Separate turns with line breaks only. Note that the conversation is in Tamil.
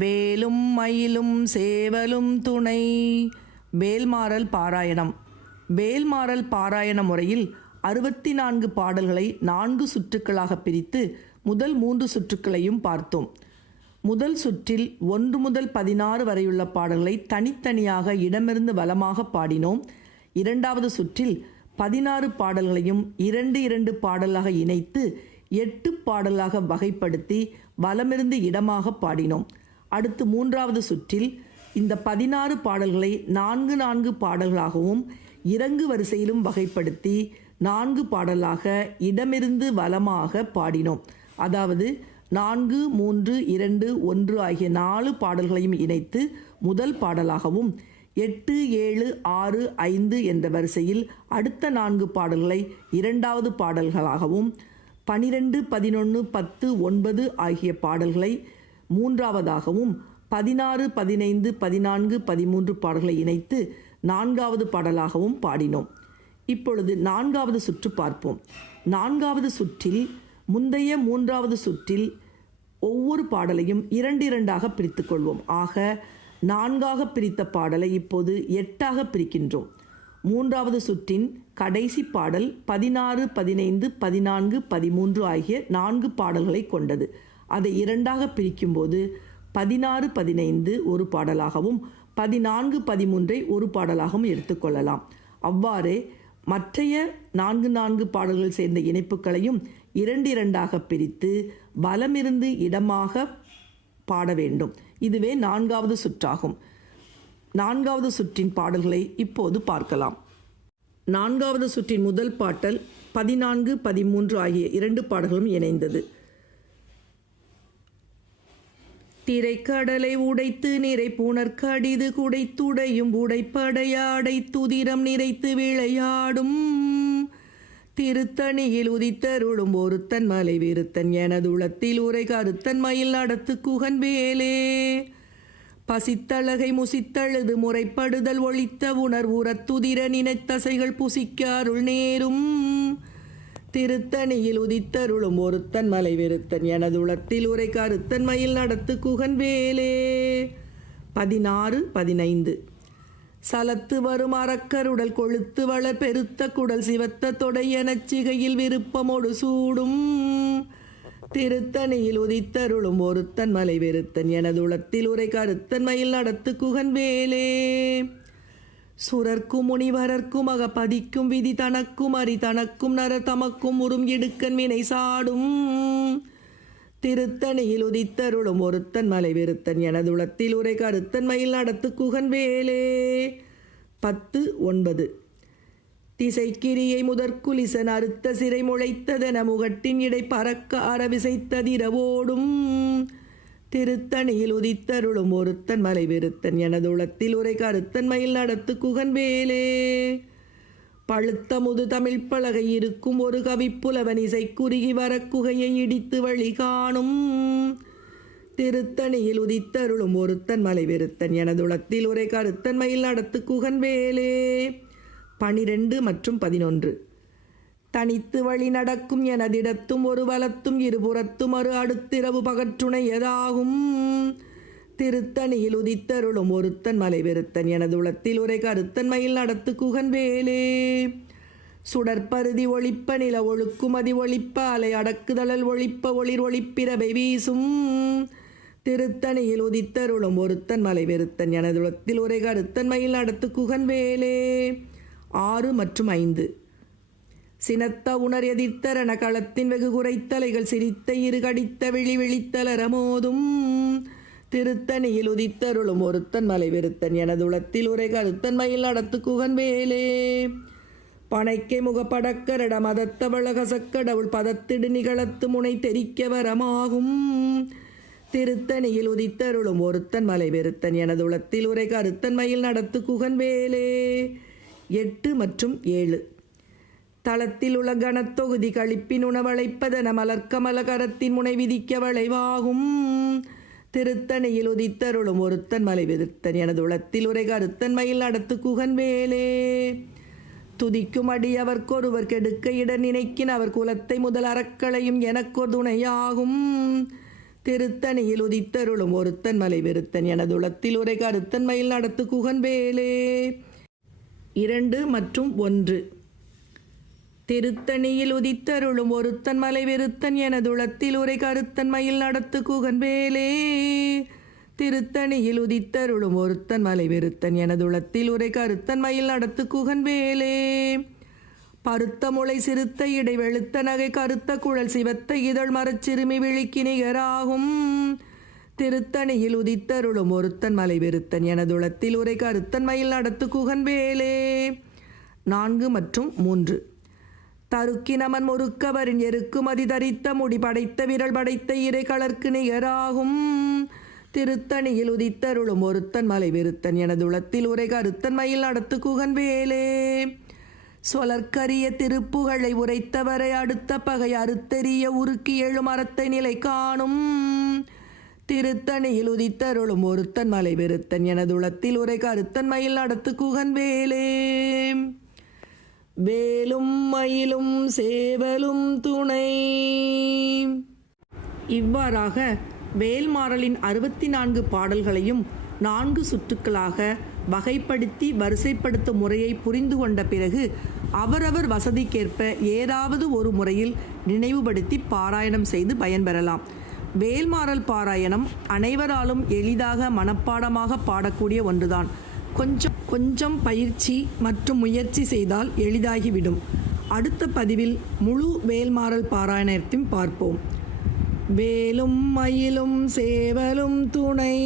வேலும் மயிலும் சேவலும் துணை. வேல்மாறல் பாராயணம். வேல்மாறல் பாராயண முறையில் அறுபத்தி நான்கு பாடல்களை நான்கு சுற்றுக்களாக பிரித்து முதல் மூன்று சுற்றுக்களையும் பார்த்தோம். முதல் சுற்றில் ஒன்று முதல் பதினாறு வரையுள்ள பாடல்களை தனித்தனியாக இடமிருந்து வளமாக பாடினோம். இரண்டாவது சுற்றில் பதினாறு பாடல்களையும் இரண்டு இரண்டு பாடலாக இணைத்து எட்டு பாடலாக வகைப்படுத்தி வலமிருந்து இடமாக பாடினோம். அடுத்து மூன்றாவது சுற்றில் இந்த பதினாறு பாடல்களை நான்கு நான்கு பாடல்களாகவும் இறங்கு வரிசையிலும் வகைப்படுத்தி நான்கு பாடலாக இடமிருந்து வலமாக பாடினோம். அதாவது நான்கு மூன்று இரண்டு ஒன்று ஆகிய நாலு பாடல்களையும் இணைத்து முதல் பாடலாகவும் எட்டு ஏழு ஆறு ஐந்து என்ற வரிசையில் அடுத்த நான்கு பாடல்களை இரண்டாவது பாடல்களாகவும் பனிரெண்டு பதினொன்று பத்து ஒன்பது ஆகிய பாடல்களை மூன்றாவதாகவும் பதினாறு பதினைந்து பதினான்கு பதிமூன்று பாடல்களை இணைத்து நான்காவது பாடலாகவும் பாடினோம். இப்பொழுது நான்காவது சுற்று பார்ப்போம். நான்காவது சுற்றில் முந்தைய மூன்றாவது சுற்றில் ஒவ்வொரு பாடலையும் இரண்டு இரண்டாக பிரித்து கொள்வோம் ஆக நான்காக பிரித்த பாடலை இப்போது எட்டாக பிரிக்கின்றோம். மூன்றாவது சுற்றின் கடைசி பாடல் பதினாறு பதினைந்து பதினான்கு பதிமூன்று ஆகிய நான்கு பாடல்களை கொண்டது. அதை இரண்டாக பிரிக்கும்போது பதினாறு பதினைந்து ஒரு பாடலாகவும் பதினான்கு பதிமூன்றை ஒரு பாடலாகவும் எடுத்துக்கொள்ளலாம் அவ்வாறே மற்றைய நான்கு நான்கு பாடல்கள் சேர்ந்த இணைப்புகளையும் இரண்டு இரண்டாக பிரித்து வலமிருந்து இடமாக பாட வேண்டும். இதுவே நான்காவது சுற்றாகும். நான்காவது சுற்றின் பாடல்களை இப்போது பார்க்கலாம். நான்காவது சுற்றின் முதல் பாட்டல் பதினான்கு பதிமூன்று ஆகிய இரண்டு பாடல்களும் இணைந்தது. திரைக்கடலை உடைத்து நிறை புணர்கடிது குடைத்துடையும் உடைப்படையாடை துதிரம் நிறைத்து விளையாடும். திருத்தணியில் உதித்தருளும் ஒருத்தன் மலை விருத்தன் எனதுளத்தில் உரை கருத்தன் மயில் நடத்து குகன் வேலே. பசித்தழகை முசித்தழுது முறைப்படுதல் ஒழித்த உணர்வுறத் துதிர நினைத்தசைகள் புசிக்க அருள் நேரும். திருத்தணியில் உதித்தருளும் ஒருத்தன் மலை வெறுத்தன் எனதுளத்தில் உரை கருத்தன் மயில் நடத்து குகன் வேலே. பதினாறு பதினைந்து. சலத்து வரும் அறக்கருடல் கொழுத்து வளர் பெருத்த குடல் சிவத்த தொடை எனச் சிகையில் விருப்பமோடு சூடும். திருத்தணியில் உதித்தருளும் ஒருத்தன் மலை வெறுத்தன் எனதுளத்தில் உரை கருத்தன் மயில் நடத்து குகன் வேலே. சுரர்க்கும் முனிவரர்க்கும் அகப்பதிக்கும் விதி தனக்கும் அரி தனக்கும் நர தமக்கும் உறும் எடுக்கன் வினை சாடும். திருத்தணியில் உதித்தருளும் ஒருத்தன் மலை வெறுத்தன் எனதுளத்தில் உரை கருத்தன் மயில் நடத்து குகன் வேலே. பத்து ஒன்பது. திசைக்கிரியை முதற்குலிசன் அறுத்த சிறை முளைத்ததென முகட்டின் இடை பறக்க அறவிசைத்ததிரவோடும். திருத்தணியில் உதித்தருளும் ஒருத்தன் மலை வெறுத்தன் எனதுளத்தில் உரை கருத்தன் மயில் நடத்து குகன் வேலே பழுத்த முது தமிழ் பலகை இருக்கும் ஒரு கவிப்புலவன் இசை குறுகி வரக்குகையை இடித்து வழி காணும். திருத்தணியில் உதித்தருளும் ஒருத்தன் மலை வெறுத்தன் எனதுளத்தில் உரை கருத்தன் மயில் நடத்து குகன் வேலே பனிரெண்டு மற்றும் பதினொன்று. தனித்து வழி நடக்கும் எனதிடத்தும் ஒரு வலத்தும் இருபுறத்தும் ஒரு அடுத்திரவு பகற்றுணையதாகும் திருத்தணியில் உதித்தருளும் ஒருத்தன் மலைவெருத்தன் எனது உளத்தில் உரை கருத்தன் மயில் நடத்து குகன் வேலே சுடற்பருதி ஒளிப்ப நில ஒழுக்குமதி ஒழிப்ப அலை அடக்குதழல் ஒழிப்ப ஒளிர் ஒளிப்பிரவை வீசும். திருத்தணியில் உதித்தருளும் ஒருத்தன் மலை வெறுத்தன் எனது உளத்தில் உரை கருத்தன் மயில் நடத்து குகன் வேலே ஆறு மற்றும் ஐந்து. சினத்த உணர் எதிர்த்தரன களத்தின் வெகு குறைத்தலைகள் சிரித்த இரு கடித்த விழி விழித்தலரமோதும் திருத்தணியில் உதித்தருளும் ஒருத்தன் மலை வெறுத்தன் எனதுளத்தில் உரை கருத்தன் மயில் நடத்து குகன் வேலே பனைக்கை முகப்படக்கரட மதத்தவளகசக்கடவுள் பதத்திடு நிகழத்து முனை தெரிக்க வரமாகும். திருத்தணியில் உதித்தருளும் ஒருத்தன் மலை வெறுத்தன் எனதுளத்தில் உரை கருத்தன் மயில் நடத்து குகன் வேலே எட்டு மற்றும் ஏழு. தளத்தில் உள்ள கனத்தொகுதி கழிப்பின் உணவழைப்பதன மலர்க்கமலகரத்தின் முனை விதிக்க வளைவாகும். திருத்தணியில் உதித்தருளும் ஒருத்தன் மலை விருத்தன் எனது உளத்தில் உரை கருத்தன் மயில் நடத்து குகன் வேலே. துதிக்கும் அடி அவர்க்கொருவர் கெடுக்க இட நினைக்கின் அவர் குலத்தை முதல் அறக்களையும் எனக்கொரு துணையாகும். திருத்தணியில் உதித்தருளும் ஒருத்தன் மலை வெறுத்தன் எனதுளத்தில் உரை கருத்தன் மயில் நடத்து குகன் வேலே. இரண்டு மற்றும் ஒன்று. திருத்தணியில் உதித்தருளும் ஒருத்தன் மலை வெறுத்தன் எனதுளத்தில் உரை கருத்தன் மயில் நடத்து குகன் வேலே திருத்தணியில் உதித்தருளும் ஒருத்தன் மலை வெறுத்தன் எனதுளத்தில் உரை கருத்தன் மயில் நடத்து குகன் வேலே பருத்த முளை சிறுத்த இடை வெளுத்த நகை கருத்த குழல் சிவத்த இதழ் மரச்சிறுமி விழிக்கு நிகராகும். திருத்தணியில் உதித்தருளும் ஒருத்தன் மலை வெறுத்தன் எனதுளத்தில் உரை கருத்தன் மயில் நடத்து குகன் வேலே நான்கு மற்றும் மூன்று. தருக்கினமன் முறுக்கவரின் எருக்குமதி தரித்த முடி படைத்த விரல் படைத்த இறை கலர்க்கு நிகராகும். திருத்தணியில் உதித்தருளும் ஒருத்தன் மலை வெறுத்தன் எனதுளத்தில் உரை கருத்தன் மயில் நடத்து குகன் வேலே. சொலற்கரிய திருப்புகழை உரைத்தவரை அடுத்த பகை அறுத்தெறிய உருக்கி எழும் அறத்தை நிலை காணும். திருத்தணியில் உதித்தருளும் ஒருத்தன் மலை வெறுத்தன் எனதுளத்தில் உரை கருத்தன் மயில் நடத்து குகன் வேலே. வேலும் மயிலும் சேவலும் துணை. இவ்வாறாக வேல்மாறலின் அறுபத்தி நான்கு பாடல்களையும் நான்கு சுற்றுக்களாக வகைப்படுத்தி வரிசைப்படுத்தும் முறையை புரிந்து கொண்ட பிறகு அவரவர் வசதிக்கேற்ப ஏதாவது ஒரு முறையில் நினைவுபடுத்தி பாராயணம் செய்து பயன்பெறலாம். வேல்மாறல் பாராயணம் அனைவராலும் எளிதாக மனப்பாடமாக பாடக்கூடிய ஒன்றுதான். கொஞ்சம் கொஞ்சம் பயிற்சி மற்றும் முயற்சி செய்தால் எளிதாகிவிடும். அடுத்த பதிவில் முழு வேல்மாறல் பாராயணத்தையும் பார்ப்போம். வேலும் மயிலும் சேவலும் துணை.